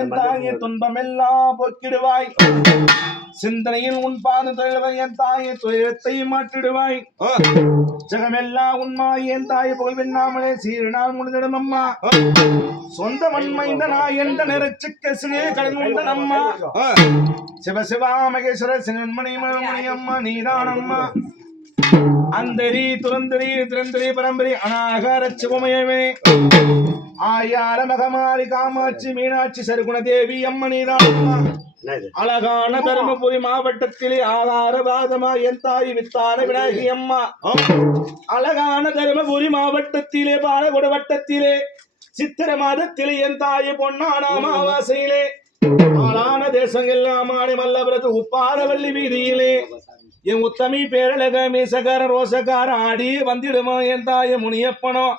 என் தாயை துன்பமெல்லாம் போக்கிடுவாய். சிந்தனையில் உன் பாத தொழில்வை என் தாயை துயரத்தை மாற்றிடுவாய். ஜகமெல்லாம் உன்மா என் தாயை புகழ் வெண்ணாமலே சீரனால் முடிந்திடும் அம்மா. சொந்த மண்மைந்த நான் எந்த நிறச்சுக்க சினே கடந்து அம்மா. சிவ சிவா மகேஸ்வர சிவன்மணி மணி அம்மா நீதான் அம்மா. அந்தரி துரந்தரி திரந்தரி பரம்பரி அனாகார சிவமயமே. ஆயார மகமாரி காமாட்சி மீனாட்சி சருகுண தேவி அம்மனிதான் அம்மா அழகான தருமபுரி மாவட்டத்திலே ஆதார பாதமா என் தாய் வித்தான விநாயகி அம்மா. அழகான தருமபுரி மாவட்டத்திலே பாலகுட வட்டத்திலே சித்திர மாதத்திலே என் தாய் பொன்னான அமாவாசையிலே. ஆளான தேசங்கள்லாம் ஆடி மல்லபுரத்து உப்பாரவல்லி வீதியிலே. என் உத்தமி பேரழக மீசகார ரோசகார ஆடி வந்திடுமோ என் தாய முனியப்பனோ.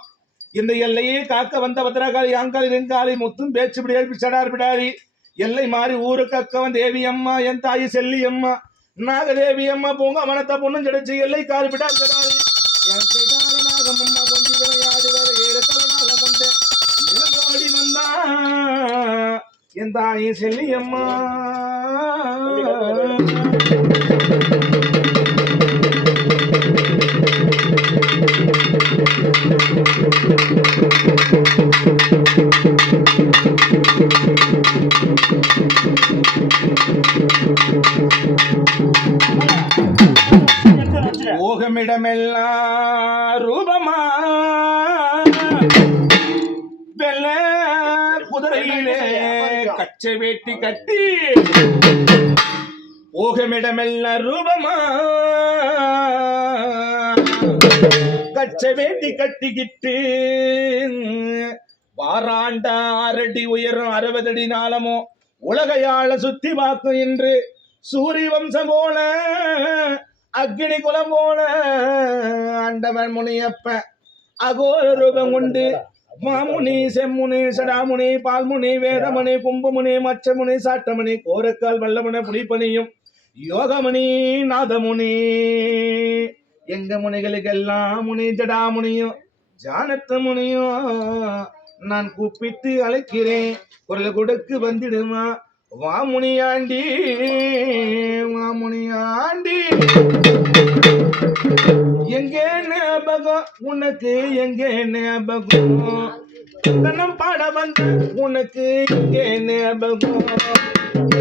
இந்த எல்லையே காக்க வந்த பத்திரகாளி ஆங்காளி ரெங்காளி முத்தும் பேச்சு பிடி சடார் பிடாரி. எல்லை மாறி ஊருக்கு அக்கவன் தேவி அம்மா என் தாய் செல்லி அம்மா நாகதேவி அம்மா பூங்க மனத்த பொண்ணும் கிடைச்சு எல்லை கால் பிடார் பிடாரி. என் கைகார நாகம் அம்மா விளையாடி வர ஏழு கொண்டு வந்தா என் தாய் செல்லி அம்மா ஓகமிடமெல்லாம் ரூபமா? வெள்ள குதிரையிலே கச்சை வேட்டி கட்டி. ஓகமிடமெல்லாம் ரூபமா? கச்சை வேட்டி கட்டிக்கிட்டு வாராண்ட அரடி உயரும் அறுபது அடி நாளமோ உலகையாள சுத்தி பார்க்கும் என்று சூரிய வம்சம் போல அக்னி குலம் போல. ஆண்டவன் முனியப்ப அகோர ரூபம் உண்டு. மாமுனி செம்முனி சடாமுனி பால்முனி வேதமணி கும்பமுனி மச்சமுனி சாட்டமணி கோரக்கால் வல்லமுன புலிப்பணியும் யோகமணி நாதமுனி. எங்க முனைகளுக்கெல்லாம் முனி ஜடாமுனியும் ஜானத்த முனியும்? நான் கூப்பிட்டு அழைக்கிறேன் குரல் கொடுக்கு வந்துடுமா? வா முனியாண்டி வா முனியாண்டி. எங்கே ஞாபகம்? உனக்கு எங்கே ஞாபகம்? கண்ணம் பாட வந்த உனக்கு எங்கே ஞாபகம்?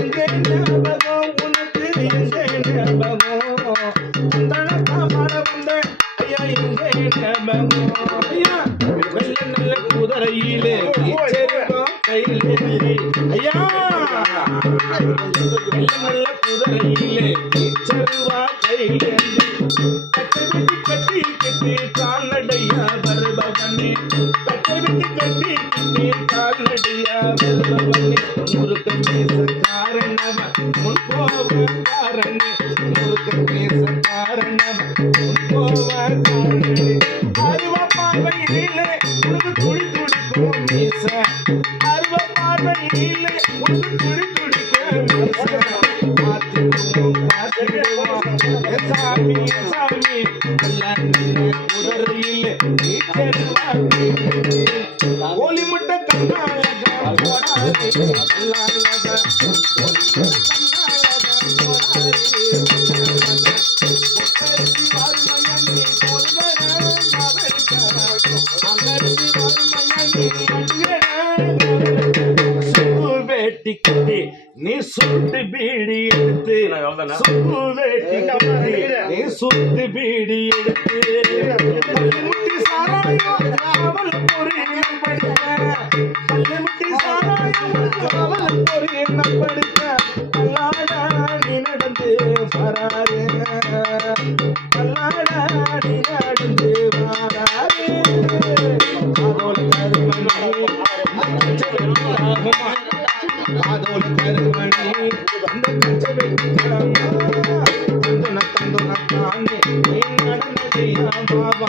எங்கே ஞாபகம்? உனக்கு எங்கே ஞாபகம்? தனக்கா பாட வந்த ஐயா எங்கே ஞாபகம் ஐயா வெள்ள நல்ல குதிரையிலே இச்செருக்கம் கையிலே ஐயா வெள்ள நல்ல குதிரையிலே இச்சருவா கையிலே கட்டி கட்டி கட்டி கால்நடையா வருபவனே கட்டி கட்டி கட்டி கால்நடையா வருபவனே முருக்க பேச காரணவ முன் போவ காரணே முருக்க பேச காரணவ முன் போவ காரணே அருவ பார்வையிலே உனக்கு துடி துடிக்கும் மீச அருவ பார்வையிலே உனக்கு துடி துடிக்கும் மீச பார்த்துடுவோம் பார்த்துடுவோம் ஏ சாமி ஏ சாமி. குதிரையில் ஒளி முட்ட நீ சுட்டு பீடி எடுத்து சாராயம் பொறியில் படிக்க. சாராயம் அவள் பொறியில் படிக்க. அல்லாடா நீ நடந்து வராரு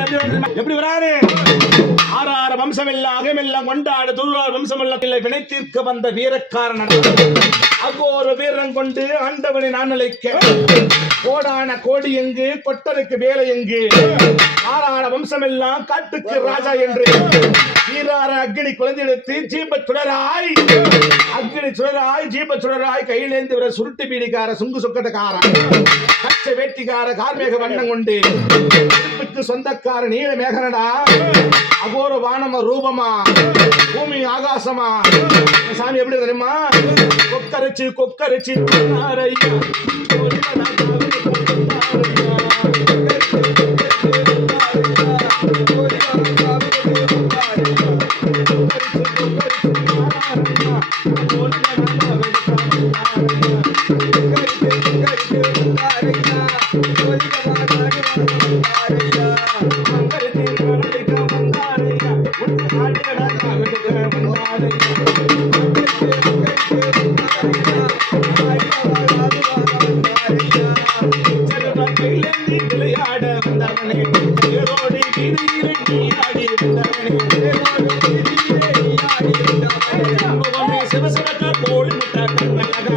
எப்படி வராரு? ஆறாறு வம்சம் எல்லாம் அகமெல்லாம் கொண்டாடு துருவார் வம்சம் எல்லாம் வினை தீர்க்க வந்த வீரக்காரன் அகோர வீரன் கொண்டு ஆண்டவனை நான் அழைக்க. கோடான கோடி எங்கு கொட்டனுக்கு வேலை எங்கு? ஆறான வம்சம் எல்லாம் காட்டுக்கு ராஜா என்று. வீரார அக்னி குழந்தையெடுத்து ஜீப சுடராய். அக்னி சுடராய் ஜீப சுடராய் கையிலேந்து வர சுருட்டு பீடிக்கார சுங்கு சொக்கட்டக்கார கச்ச வேட்டிக்கார கார்மேக வண்ணம் கொண்டு. சொந்தக்கார நீல மேகனடா. அகோர வானம ரூபமா. பூமி ஆகாசமா. சாமி எப்படி தெரியுமா? கொக்கரைச்சு கொக்கரைச்சு. கொண்டாரையா. விளையாட வந்தவனே வந்தவனே கோழி கண்ணழகா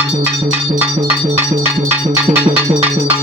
Thank you.